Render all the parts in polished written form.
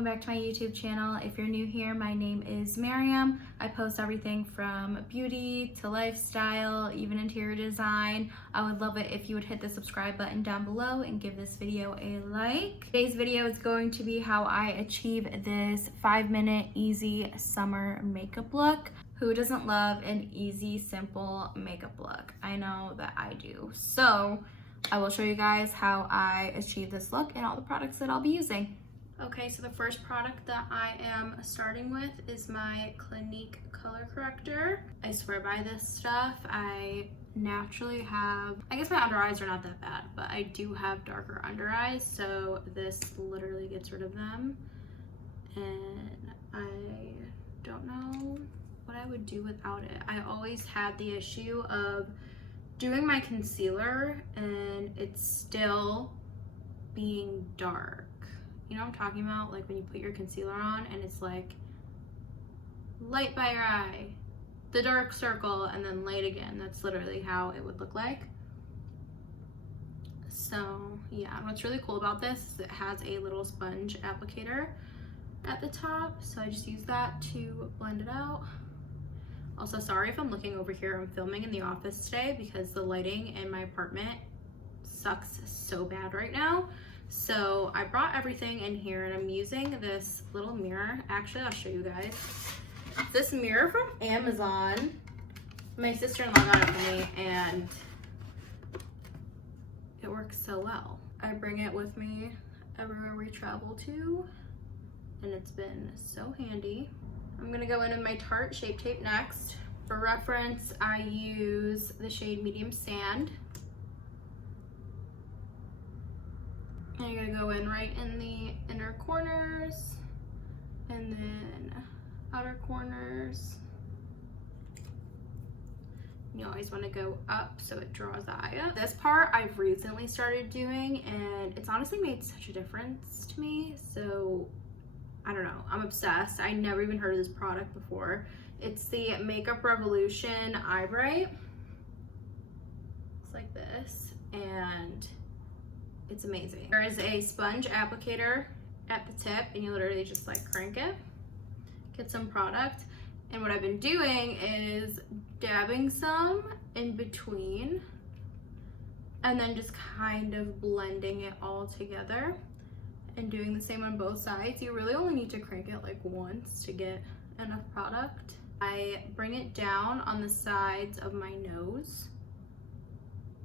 welcome back to my YouTube channel. If you're new here, my name is Miriam. I post everything from beauty to lifestyle, even interior design. I would love it if you would hit the subscribe button down below and give this video a like. Today's video is going to be how I achieve this 5-minute easy summer makeup look. Who doesn't love an easy, simple makeup look? I know that I do. So I will show you guys how I achieve this look and all the products that I'll be using. Okay, so the first product that I am starting with is my Clinique color corrector. I swear by this stuff. I naturally have, I guess my under eyes are not that bad, but I do have darker under eyes, so this literally gets rid of them. And I don't know what I would do without it. I always had the issue of doing my concealer and it's still being dark. You know what I'm talking about? Like when you put your concealer on and it's like light by your eye, the dark circle, and then light again. That's literally how it would look like. So yeah, what's really cool about this is it has a little sponge applicator at the top. So I just use that to blend it out. Also, sorry if I'm looking over here. I'm filming in the office today because the lighting in my apartment sucks so bad right now. So I brought everything in here and I'm using this little mirror. Actually, I'll show you guys. This mirror from Amazon. My sister-in-law got it for me and it works so well. I bring it with me everywhere we travel to and it's been so handy. I'm gonna go in with my Tarte Shape Tape next. For reference, I use the shade Medium Sand. And you're gonna go in right in the inner corners and then outer corners. You always wanna go up so it draws the eye up. This part I've recently started doing and it's honestly made such a difference to me. So I don't know, I'm obsessed. I never even heard of this product before. It's the Makeup Revolution Eye Bright. Looks like this, and it's amazing. There is a sponge applicator at the tip, and you literally just like crank it, get some product. And what I've been doing is dabbing some in between, and then just kind of blending it all together. And doing the same on both sides. You really only need to crank it like once to get enough product. I bring it down on the sides of my nose.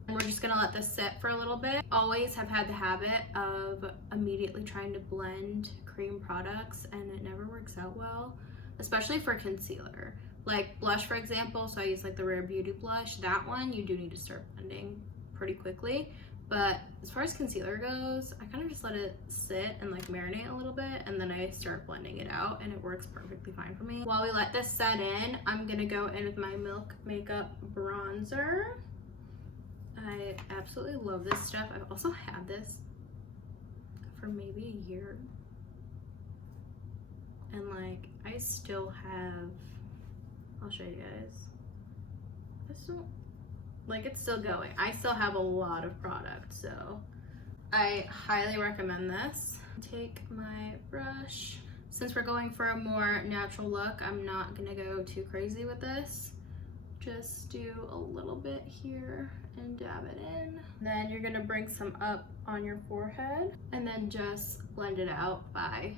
And we're just gonna let this sit for a little bit. Always have had the habit of immediately trying to blend cream products and it never works out well, especially for concealer. Like blush, for example, so I use like the Rare Beauty blush. That one you do need to start blending pretty quickly. But as far as concealer goes, I kind of just let it sit and like marinate a little bit and then I start blending it out and it works perfectly fine for me. While we let this set in, I'm gonna go in with my Milk Makeup bronzer. I absolutely love this stuff. I've also had this for maybe a year. And like, I still have, I'll show you guys. Like it's still going. I still have a lot of product, so I highly recommend this. Take my brush. Since we're going for a more natural look, I'm not gonna go too crazy with this. Just do a little bit here and dab it in. Then you're gonna bring some up on your forehead and then just blend it out by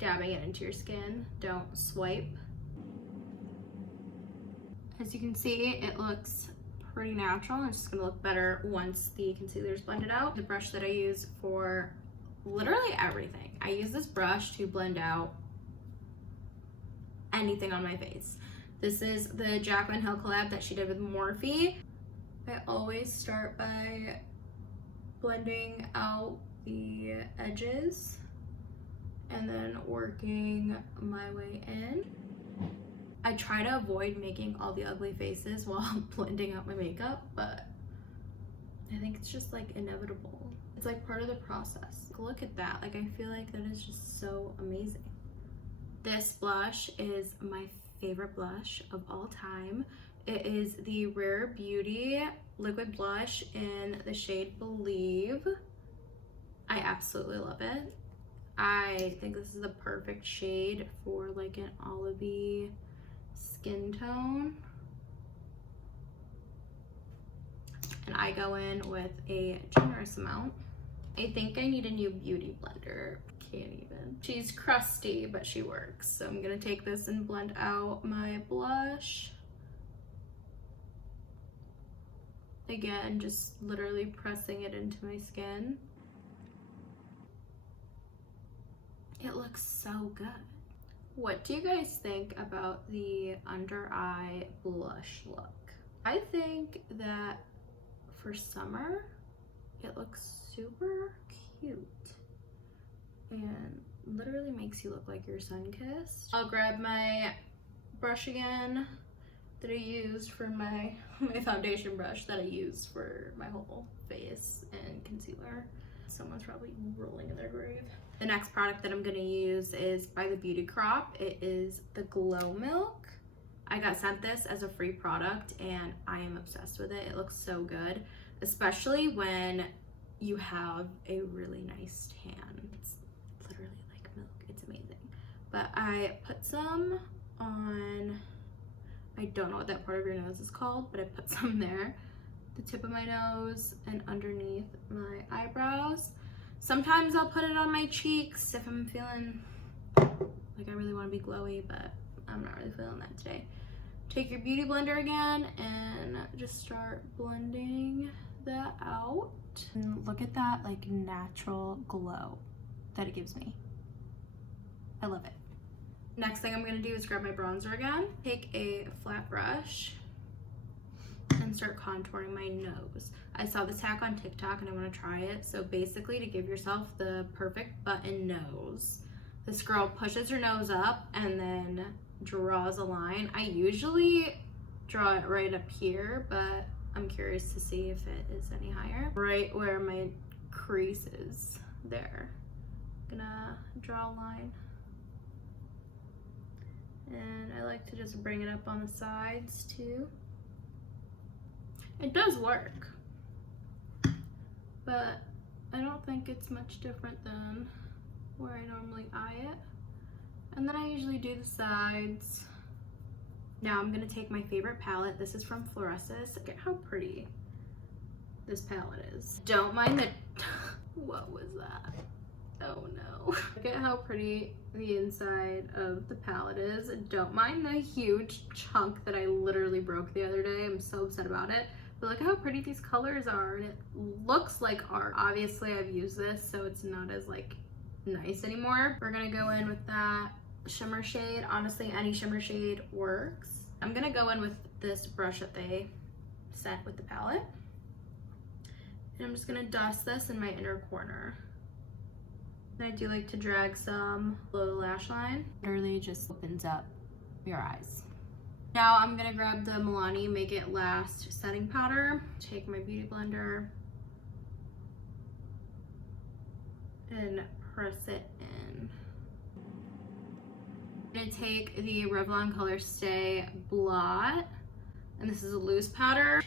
dabbing it into your skin. Don't swipe. As you can see, it looks pretty natural. It's just gonna look better once the concealer is blended out. The brush that I use for literally everything. I use this brush to blend out anything on my face. This is the Jaclyn Hill collab that she did with Morphe. I always start by blending out the edges and then working my way in. I try to avoid making all the ugly faces while blending out my makeup, but I think it's just like inevitable. It's like part of the process. Look at that, like I feel like that is just so amazing. This blush is my favorite blush of all time. It is the Rare Beauty liquid blush in the shade Believe. I absolutely love it. I think this is the perfect shade for like an olivey skin tone. And I go in with a generous amount. I think I need a new beauty blender. Can't even. She's crusty, but she works. So I'm gonna take this and blend out my blush. Again, just literally pressing it into my skin. It looks so good. What do you guys think about the under eye blush look? I think that for summer, it looks super cute and literally makes you look like you're sun-kissed. I'll grab my brush again that I used for my foundation brush that I use for my whole face and concealer. Someone's probably rolling in their grave. The next product that I'm gonna use is by the Beauty Crop. It is the Glow Milk. I got sent this as a free product and I am obsessed with it. It looks so good, especially when you have a really nice tan. It's literally like milk, it's amazing. But I put some on, I don't know what that part of your nose is called, but I put some there, the tip of my nose and underneath my eyebrows. Sometimes I'll put it on my cheeks if I'm feeling like I really want to be glowy, but I'm not really feeling that today. Take your beauty blender again and just start blending that out. And look at that like natural glow that it gives me. I love it. Next thing I'm gonna do is grab my bronzer again. Take a flat brush and start contouring my nose. I saw this hack on TikTok and I want to try it. So basically, to give yourself the perfect button nose, this girl pushes her nose up and then draws a line. I usually draw it right up here, but I'm curious to see if it is any higher. Right where my crease is there. I'm gonna draw a line. And I like to just bring it up on the sides too. It does work, but I don't think it's much different than where I normally eye it. And then I usually do the sides. Now I'm gonna take my favorite palette. This is from Fluorescence. Look at how pretty this palette is. Don't mind the, what was that? Oh no. Look at how pretty the inside of the palette is. Don't mind the huge chunk that I literally broke the other day. I'm so upset about it. But look how pretty these colors are, and it looks like art. Obviously I've used this, so it's not as like nice anymore. We're gonna go in with that shimmer shade. Honestly, any shimmer shade works. I'm gonna go in with this brush that they sent with the palette. And I'm just gonna dust this in my inner corner. And I do like to drag some below the lash line. Literally just opens up your eyes. Now I'm gonna grab the Milani Make It Last setting powder, take my beauty blender, and press it in. I'm gonna take the Revlon Color Stay Blot, and this is a loose powder.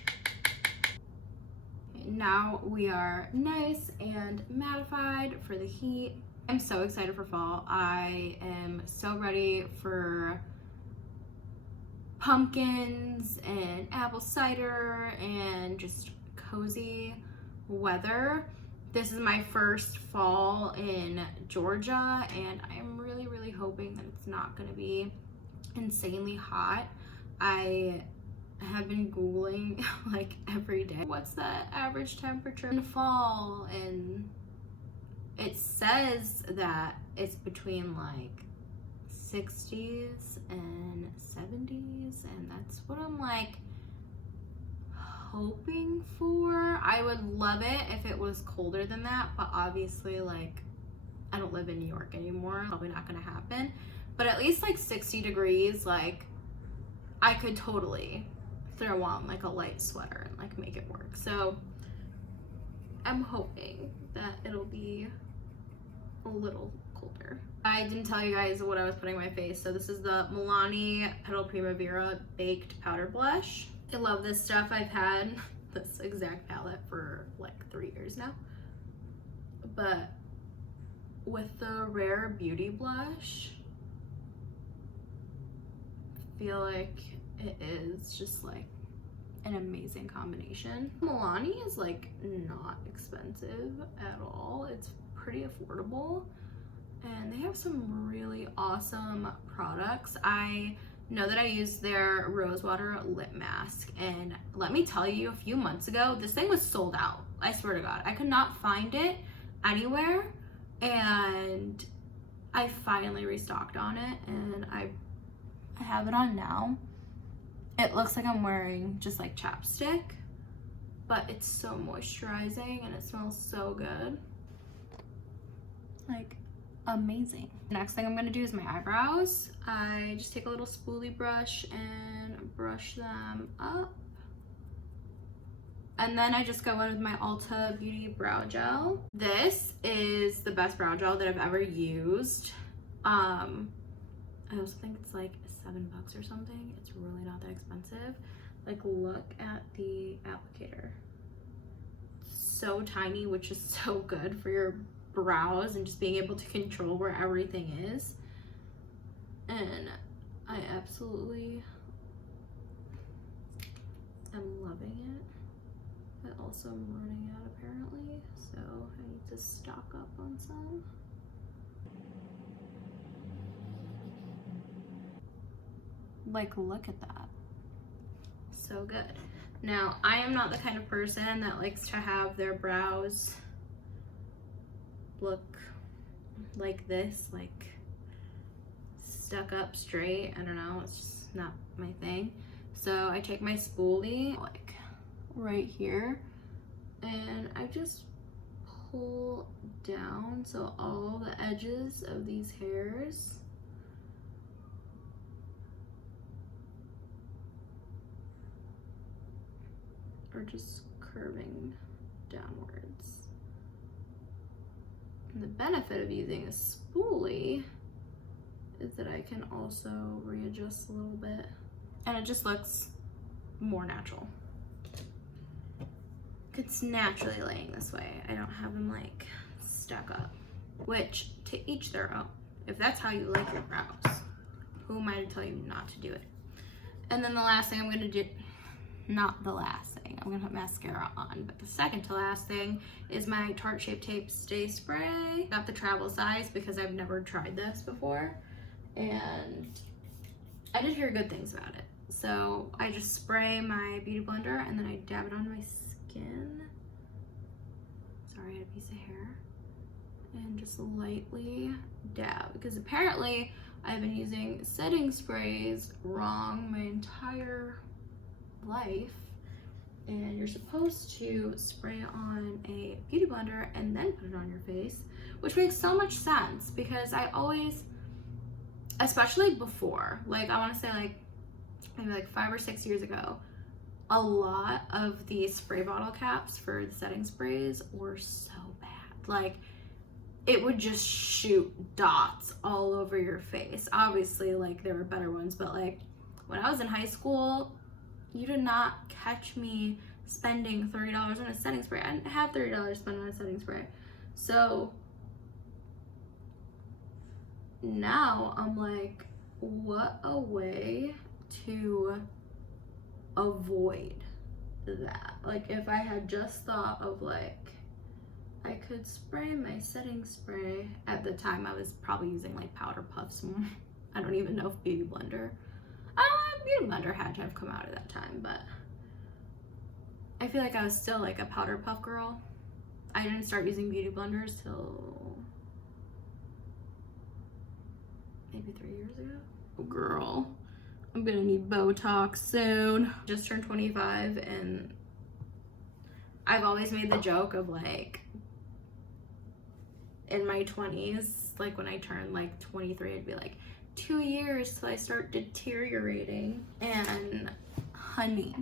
Now we are nice and mattified for the heat. I'm so excited for fall. I am so ready for pumpkins and apple cider and just cozy weather. This is my first fall in Georgia and I'm really hoping that it's not going to be insanely hot. I have been Googling like every day, what's the average temperature in fall, and it says that it's between like 60s and 70s, and that's what I'm like hoping for. I would love it if it was colder than that, but obviously like I don't live in New York anymore, probably not gonna happen, but at least like 60 degrees, like I could totally throw on like a light sweater and like make it work. So I'm hoping that it'll be a little colder. I didn't tell you guys what I was putting on my face. So this is the Milani Petal Primavera Baked Powder Blush. I love this stuff. I've had this exact palette for like 3 years now. But with the Rare Beauty blush. I feel like it is just like an amazing combination. Milani is like not expensive at all. It's pretty affordable and they have some really awesome products. I know that I used their Rosewater lip mask, and let me tell you, a few months ago this thing was sold out. I swear to God, I could not find it anywhere, and I finally restocked on it and I have it on now. It looks like I'm wearing just like chapstick, but it's so moisturizing and it smells so good. Like, amazing. Next thing I'm gonna do is my eyebrows. I just take a little spoolie brush and brush them up. And then I just go in with my Ulta Beauty Brow Gel. This is the best brow gel that I've ever used. I also think it's like $7 or something. It's really not that expensive. Like, look at the applicator. It's so tiny, which is so good for your brows and just being able to control where everything is. And I absolutely am loving it. But also I'm running out apparently, so I need to stock up on some. Like, look at that. So good. Now, I am not the kind of person that likes to have their brows look like this, like stuck up straight. I don't know, it's just not my thing. So I take my spoolie, like right here, and I just pull down so all the edges of these hairs are just curving downwards. And the benefit of using a spoolie is that I can also readjust a little bit, and it just looks more natural. It's naturally laying this way. I don't have them like stuck up, which to each their own. If that's how you like your brows, who am I to tell you not to do it? And then the last thing I'm gonna do, not the last thing, I'm gonna put mascara on, but the second to last thing is my Tarte Shape Tape Stay Spray. Got the travel size because I've never tried this before, and I did hear good things about it. So I just spray my beauty blender and then I dab it on my skin. Sorry, I had a piece of hair. And just lightly dab, because apparently I've been using setting sprays wrong my entire life, and you're supposed to spray on a beauty blender and then put it on your face, which makes so much sense because I always, especially before, like I want to say like maybe like 5 or 6 years ago, a lot of the spray bottle caps for the setting sprays were so bad. Like, it would just shoot dots all over your face. Obviously, like, there were better ones, but like when I was in high school, you did not catch me spending $30 on a setting spray. I didn't have $30 to spend on a setting spray. So now I'm like, what a way to avoid that. Like, if I had just thought of like, I could spray my setting spray. At the time I was probably using like powder puffs. I don't even know if Beauty Blender, Beauty Blender had to have come out at that time, but I feel like I was still like a powder puff girl. I didn't start using Beauty Blenders till maybe 3 years ago. Oh girl, I'm gonna need Botox soon. Just turned 25 and I've always made the joke of like, in my 20s, like when I turned like 23, I'd be like, 2 years till I start deteriorating. And honey,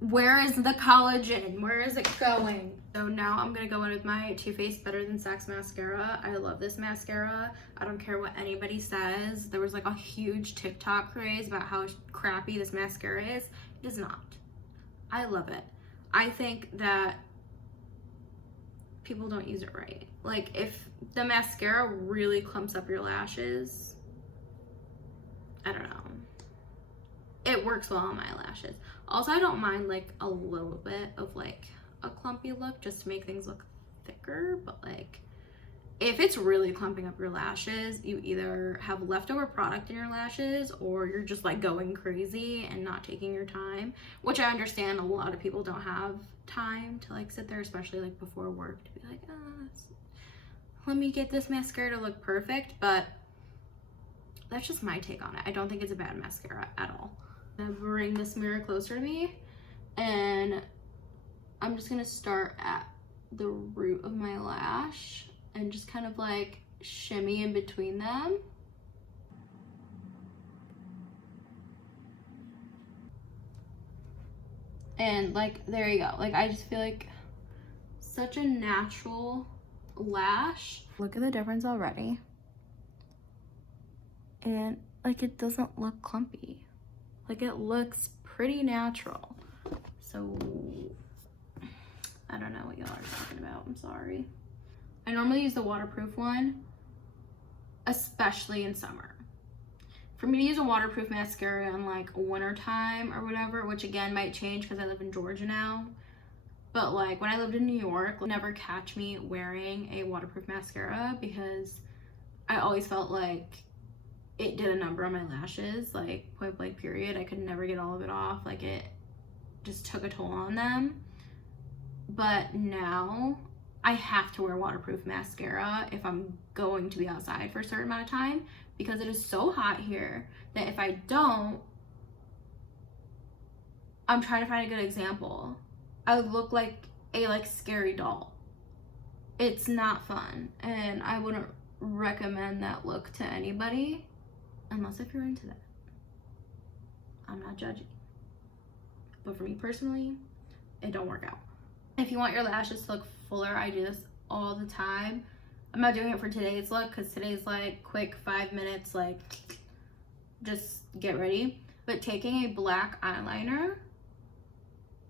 where is the collagen? Where is it going? So now I'm gonna go in with my Too Faced Better Than Sex mascara. I love this mascara. I don't care what anybody says. There was like a huge TikTok craze about how crappy this mascara is. It is not. I love it. I think that people don't use it right. Like, if the mascara really clumps up your lashes, I don't know. It works well on my lashes. Also, I don't mind like a little bit of like a clumpy look just to make things look thicker, but like if it's really clumping up your lashes, you either have leftover product in your lashes or you're just like going crazy and not taking your time, which I understand a lot of people don't have time to like sit there, especially like before work, to be like, let me get this mascara to look perfect. But that's just my take on it. I don't think it's a bad mascara at all. I'm gonna bring this mirror closer to me and I'm just gonna start at the root of my lash and just kind of like shimmy in between them. And like, there you go. Like, I just feel like such a natural lash. Look at the difference already. And like, it doesn't look clumpy. Like, it looks pretty natural. So I don't know what y'all are talking about. I'm sorry. I normally use the waterproof one, especially in summer. For me to use a waterproof mascara in like winter time or whatever, which again might change because I live in Georgia now, but like when I lived in New York, never catch me wearing a waterproof mascara because I always felt like it did a number on my lashes, like point blank period. I could never get all of it off. Like, it just took a toll on them. But now I have to wear waterproof mascara if I'm going to be outside for a certain amount of time because it is so hot here that if I don't, I'm trying to find a good example, I would look like a scary doll. It's not fun, and I wouldn't recommend that look to anybody unless if you're into that. I'm not judging, but for me personally, it don't work out. If you want your lashes to look fuller, I do this all the time. I'm not doing it for today's look because today's like quick 5 minutes, like just get ready. But taking a black eyeliner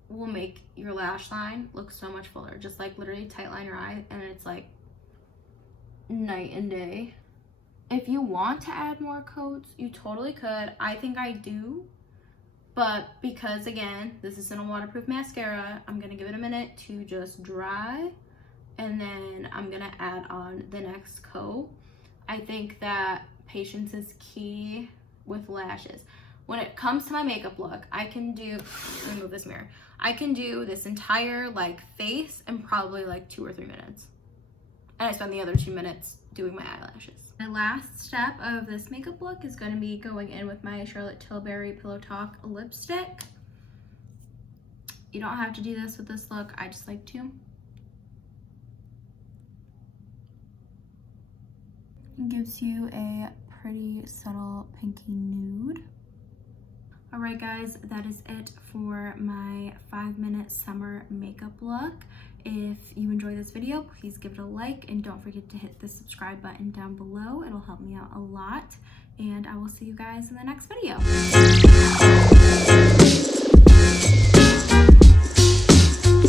will make your lash line look so much fuller. Just like literally tightline your eye and it's like night and day. If you want to add more coats, you totally could. I think I do. But because, again, this isn't a waterproof mascara, I'm going to give it a minute to just dry. And then I'm going to add on the next coat. I think that patience is key with lashes. When it comes to my makeup look, I can do, let me move this mirror. I can do this entire like face in probably like 2 or 3 minutes. And I spend the other 2 minutes doing my eyelashes. My last step of this makeup look is going to be going in with my Charolette Tilbury Pillow Talk lipstick. You don't have to do this with this look, I just like to. It gives you a pretty subtle pinky nude. Alright guys, that is it for my 5-minute summer makeup look. If you enjoyed this video, please give it a like and don't forget to hit the subscribe button down below. It'll help me out a lot. And I will see you guys in the next video.